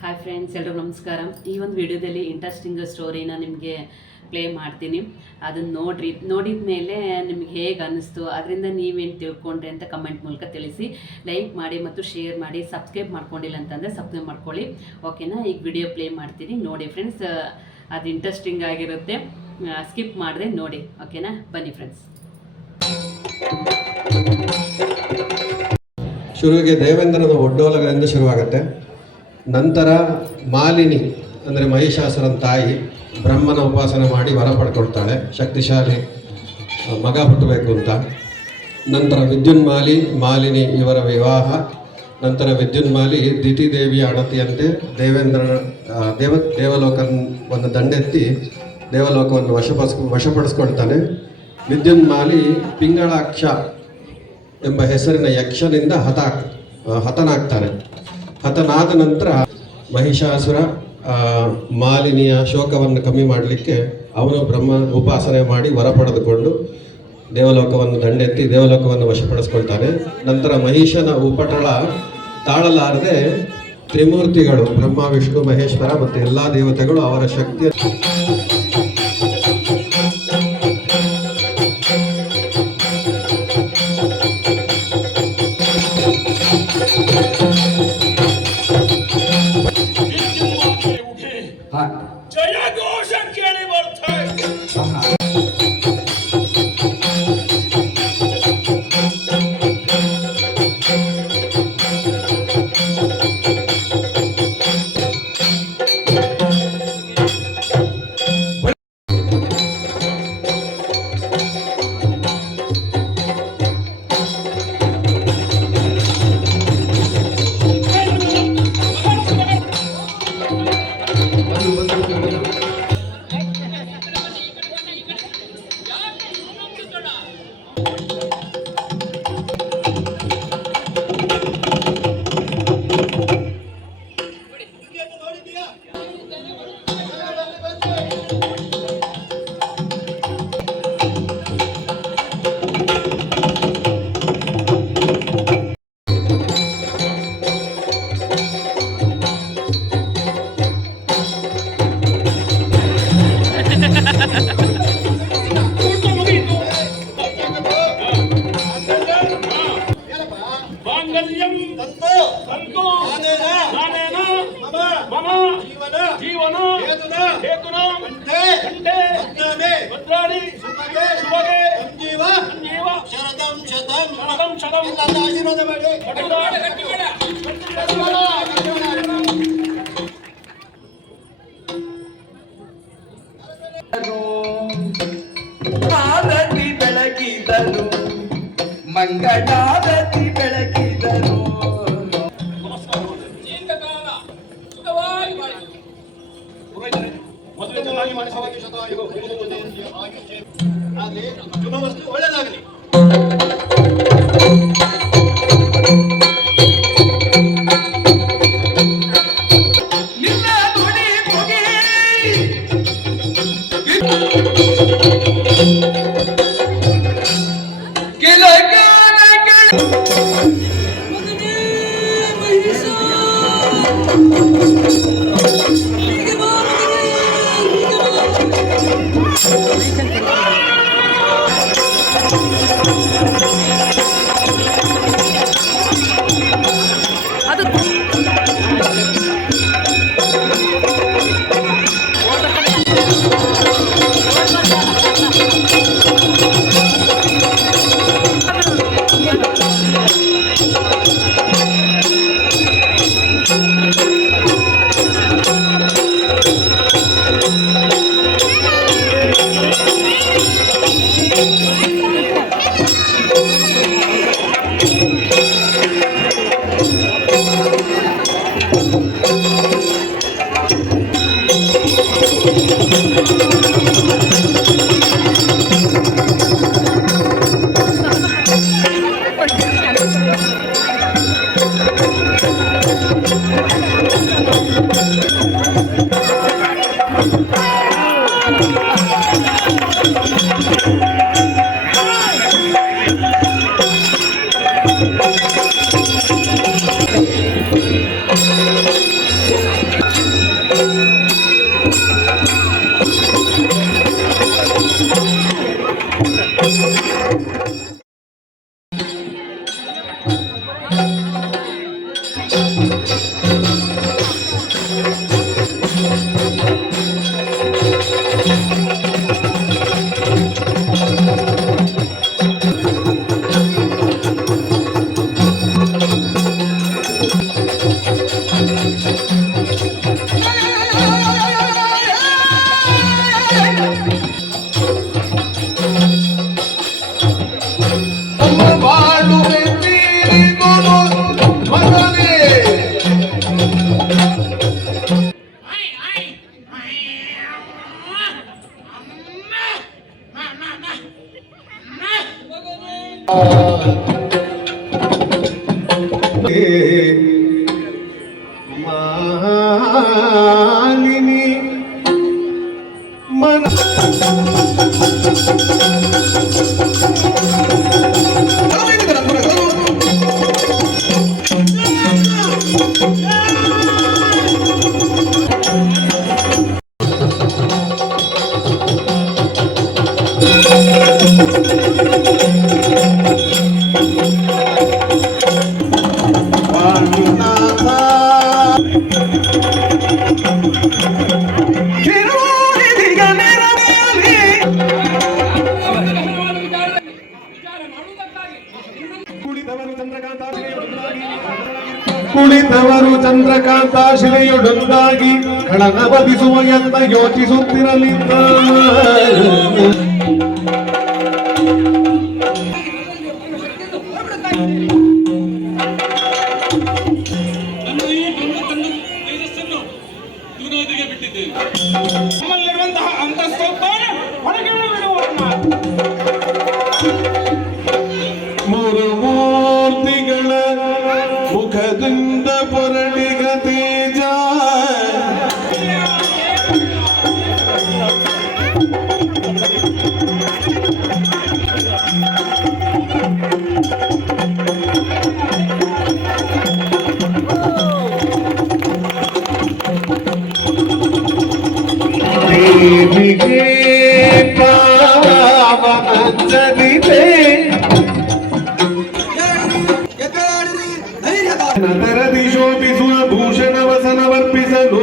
Hi friends, ಎಲ್ಲರಿಗೂ ನಮಸ್ಕಾರ. ಈ ಒಂದು ವಿಡಿಯೋದಲ್ಲಿ ಇಂಟ್ರೆಸ್ಟಿಂಗ್ ಸ್ಟೋರಿನ ನಿಮಗೆ ಪ್ಲೇ ಮಾಡ್ತೀನಿ. ಅದನ್ನು ನೋಡಿದ ಮೇಲೆ ನಿಮಗೆ ಹೇಗೆ ಅನ್ನಿಸ್ತು, ಅದರಿಂದ ನೀವೇನು ತಿಳ್ಕೊಂಡ್ರಿ ಅಂತ ಕಮೆಂಟ್ ಮೂಲಕ ತಿಳಿಸಿ. ಲೈಕ್ ಮಾಡಿ ಮತ್ತು ಶೇರ್ ಮಾಡಿ. ಸಬ್ಸ್ಕ್ರೈಬ್ ಮಾಡ್ಕೊಂಡಿಲ್ಲ ಅಂತಂದರೆ ಸಬ್ಸ್ಕ್ರೈಬ್ ಮಾಡ್ಕೊಳ್ಳಿ. ಓಕೆನಾ? ಈಗ ವಿಡಿಯೋ ಪ್ಲೇ ಮಾಡ್ತೀನಿ, ನೋಡಿ ಫ್ರೆಂಡ್ಸ್. ಅದು ಇಂಟ್ರೆಸ್ಟಿಂಗ್ ಆಗಿರುತ್ತೆ, ಸ್ಕಿಪ್ ಮಾಡಿದ್ರೆ ನೋಡಿ. ಓಕೆನಾ? ಬನ್ನಿ ಫ್ರೆಂಡ್ಸ್. ಶುರುವಿಗೆ ದೇವೇಂದ್ರನ ಒಡ್ಡೋಲಗಳಿಂದ ಶುರುವಾಗುತ್ತೆ. ನಂತರ ಮಾಲಿನಿ ಅಂದರೆ ಮಹಿಷಾಸುರನ ತಾಯಿ ಬ್ರಹ್ಮನ ಉಪಾಸನೆ ಮಾಡಿ ವರ ಪಡ್ಕೊಳ್ತಾಳೆ, ಶಕ್ತಿಶಾಲಿ ಮಗ ಹುಟ್ಟಬೇಕು ಅಂತ. ನಂತರ ಮಾಲಿನಿ ಇವರ ವಿವಾಹ. ನಂತರ ವಿದ್ಯುನ್ಮಾಲಿ ದಿತಿದೇವಿಯ ಅಣತಿಯಂತೆ ದೇವಲೋಕವನ್ನು ದಂಡೆತ್ತಿ ದೇವಲೋಕವನ್ನು ವಶಪಡಿಸ್ಕೊಳ್ತಾನೆ. ವಿದ್ಯುನ್ಮಾಲಿ ಪಿಂಗಳಾಕ್ಷ ಎಂಬ ಹೆಸರಿನ ಯಕ್ಷನಿಂದ ಹತನಾಗ್ತಾನೆ. ಹತನಾದ ನಂತರ ಮಹಿಷಾಸುರ ಮಾಲಿನಿಯ ಶೋಕವನ್ನು ಕಮ್ಮಿ ಮಾಡಲಿಕ್ಕೆ ಅವನು ಬ್ರಹ್ಮ ಉಪಾಸನೆ ಮಾಡಿ ವರ ಪಡೆದುಕೊಂಡು ದೇವಲೋಕವನ್ನು ದಂಡೆತ್ತಿ ದೇವಲೋಕವನ್ನು ವಶಪಡಿಸ್ಕೊಳ್ತಾನೆ. ನಂತರ ಮಹಿಷನ ಉಪಟಳ ತಾಳಲಾರದೆ ತ್ರಿಮೂರ್ತಿಗಳು ಬ್ರಹ್ಮ, ವಿಷ್ಣು, ಮಹೇಶ್ವರ ಮತ್ತು ಎಲ್ಲ ದೇವತೆಗಳು ಅವರ ಶಕ್ತಿಯ ಜೀವನ ಹೇತುನ ಭದ್ರಾಣಿ ಶುಭಗೆ ಶರದಂ ಶತಂ ಆಶೀರ್ವಾದ ಮಾಡಿ. ಆರತಿ ಬೆಳಗಿದರು, ಮಂಗಳಾರತಿ ಬೆಳಗಿದರು. ಒಳ್ಳೆಯದಾಗಲಿ. ಬಾಳುವೆ ತೀರಿದುದು ಮಗನೇ. ಮಾಲಿನಿ ಮನ ಕುಳಿತವರು ಚಂದ್ರಕಾಂತ ಶಿಲೆಯೊಡೊಂದಾಗಿ ಕಳನ ಬದಿಸುವ ಯತ್ನ ಯೋಚಿಸುತ್ತಿರಲಿದ್ದ. ನಮ್ಮಲ್ಲಿರುವಂತಹ ಅಂತಸ್ತೋಪಾನ ಹೊರಗೆ ಬಿಡುವವರನ್ನ ಮೂರು ಮೂರ್ತಿಗಳ ಮುಖದಿಂದ ಪೊರಡಿಗ ತೇಜ. ದೇವಿಗೆ ಪಾವನಂಜನಿದೆ ನರದಿ ಶೋಭಿಸುವ ಭೂಷಣ ವಸನವರ್ಪಿಸಲು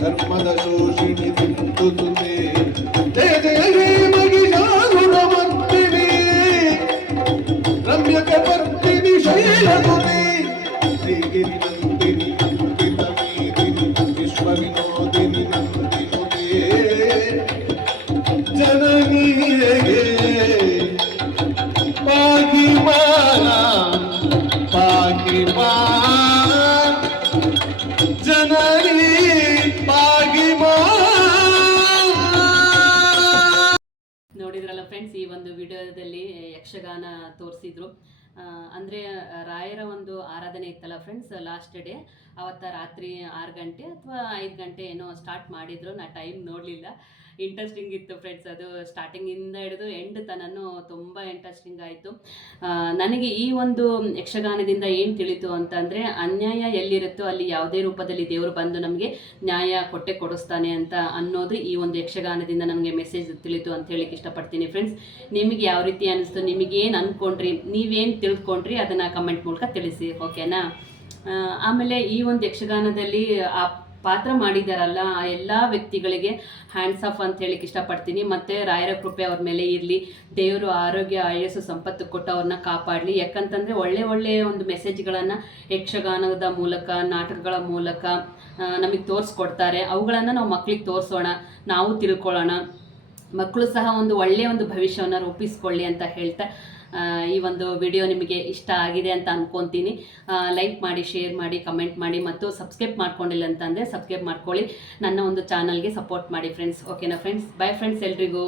ಧರ್ಮದ ಶೋಷಿಣಿ ತಿಂದುತ್ತದೆ. ಜಯ ಜಯ ಹೇ ಮಗಿಜಾನುರಮರ್ದಿನಿ ರಮ್ಯಕ ಪರ್ದಿನಿ ಶೈಲಸುತೆ ಶ್ರೀಗಿರಿ ನಂದಿನಿ ಅಂಕಿತ ಮೇದಿನಿ ವಿಶ್ವ ವಿನೋದಿನಿ ನಂದಿನುತೆ ಜನನಿಯೇ ನೋಡಿದ್ರಲ್ಲ ಫ್ರೆಂಡ್ಸ್, ಈ ಒಂದು ವಿಡಿಯೋದಲ್ಲಿ ಯಕ್ಷಗಾನ ತೋರಿಸಿದ್ರು. ಅಂದರೆ ರಾಯರ ಒಂದು ಆರಾಧನೆ ಇತ್ತಲ್ಲ ಫ್ರೆಂಡ್ಸ್, ಲಾಸ್ಟ್ ಡೇ ಅವತ್ತು ರಾತ್ರಿ 6 ಗಂಟೆ ಅಥವಾ 5 ಗಂಟೆ ಏನೋ ಸ್ಟಾರ್ಟ್ ಮಾಡಿದ್ರು. ನಾ ಟೈಮ್ ನೋಡಲಿಲ್ಲ. ಇಂಟ್ರೆಸ್ಟಿಂಗ್ ಇತ್ತು ಫ್ರೆಂಡ್ಸ್. ಅದು ಸ್ಟಾರ್ಟಿಂಗಿಂದ ಹಿಡಿದು ಎಂಡ್ ತನೂ ತುಂಬ ಇಂಟ್ರೆಸ್ಟಿಂಗ್ ಆಯಿತು. ನನಗೆ ಈ ಒಂದು ಯಕ್ಷಗಾನದಿಂದ ಏನು ತಿಳಿತು ಅಂತಂದರೆ, ಅನ್ಯಾಯ ಎಲ್ಲಿರುತ್ತೋ ಅಲ್ಲಿ ಯಾವುದೇ ರೂಪದಲ್ಲಿ ದೇವರು ಬಂದು ನಮಗೆ ನ್ಯಾಯ ಕೊಡಿಸ್ತಾನೆ ಅಂತ ಅನ್ನೋದು ಈ ಒಂದು ಯಕ್ಷಗಾನದಿಂದ ನನಗೆ ಮೆಸೇಜ್ ತಿಳಿತು ಅಂತ ಹೇಳಿಕ್ಕೆ ಇಷ್ಟಪಡ್ತೀನಿ ಫ್ರೆಂಡ್ಸ್. ನಿಮಗೆ ಯಾವ ರೀತಿ ಅನಿಸ್ತು, ನಿಮಗೇನು ಅಂದ್ಕೊಂಡ್ರಿ, ನೀವೇನು ತಿಳ್ಕೊಂಡ್ರಿ ಅದನ್ನು ಕಮೆಂಟ್ ಮೂಲಕ ತಿಳಿಸಿ, ಓಕೆನಾ. ಆಮೇಲೆ ಈ ಒಂದು ಯಕ್ಷಗಾನದಲ್ಲಿ ಆ ಪಾತ್ರ ಮಾಡಿದಾರಲ್ಲ ಆ ಎಲ್ಲ ವ್ಯಕ್ತಿಗಳಿಗೆ ಹ್ಯಾಂಡ್ಸ್ ಆಫ್ ಅಂತ ಹೇಳಿಕ್ಕೆ ಇಷ್ಟಪಡ್ತೀನಿ. ಮತ್ತು ರಾಯರ ಕೃಪೆ ಅವ್ರ ಮೇಲೆ ಇರಲಿ, ದೇವರು ಆರೋಗ್ಯ ಆಯಸ್ಸು ಸಂಪತ್ತು ಕೊಟ್ಟು ಅವ್ರನ್ನ ಕಾಪಾಡಲಿ. ಯಾಕಂತಂದರೆ ಒಳ್ಳೆಯ ಒಂದು ಮೆಸೇಜ್ಗಳನ್ನು ಯಕ್ಷಗಾನದ ಮೂಲಕ, ನಾಟಕಗಳ ಮೂಲಕ ನಮಗೆ ತೋರಿಸ್ಕೊಡ್ತಾರೆ. ಅವುಗಳನ್ನು ನಾವು ಮಕ್ಕಳಿಗೆ ತೋರಿಸೋಣ, ನಾವು ತಿಳ್ಕೊಳ್ಳೋಣ, ಮಕ್ಕಳು ಸಹ ಒಂದು ಒಳ್ಳೆಯ ಒಂದು ಭವಿಷ್ಯವನ್ನು ರೂಪಿಸ್ಕೊಳ್ಳಿ ಅಂತ ಹೇಳ್ತಾ ಈ ಒಂದು ವಿಡಿಯೋ ನಿಮಗೆ ಇಷ್ಟ ಆಗಿದೆ ಅಂತ ಅಂದ್ಕೊತೀನಿ. ಲೈಕ್ ಮಾಡಿ, ಶೇರ್ ಮಾಡಿ, ಕಮೆಂಟ್ ಮಾಡಿ, ಮತ್ತು ಸಬ್ಸ್ಕ್ರೈಬ್ ಮಾಡ್ಕೊಂಡಿಲ್ಲ ಅಂತಂದರೆ ಸಬ್ಸ್ಕ್ರೈಬ್ ಮಾಡ್ಕೊಳ್ಳಿ. ನನ್ನ ಒಂದು ಚಾನಲ್ಗೆ ಸಪೋರ್ಟ್ ಮಾಡಿ ಫ್ರೆಂಡ್ಸ್, ಓಕೆನಾ ಫ್ರೆಂಡ್ಸ್. ಬೈ ಫ್ರೆಂಡ್ಸ್ ಎಲ್ರಿಗೂ.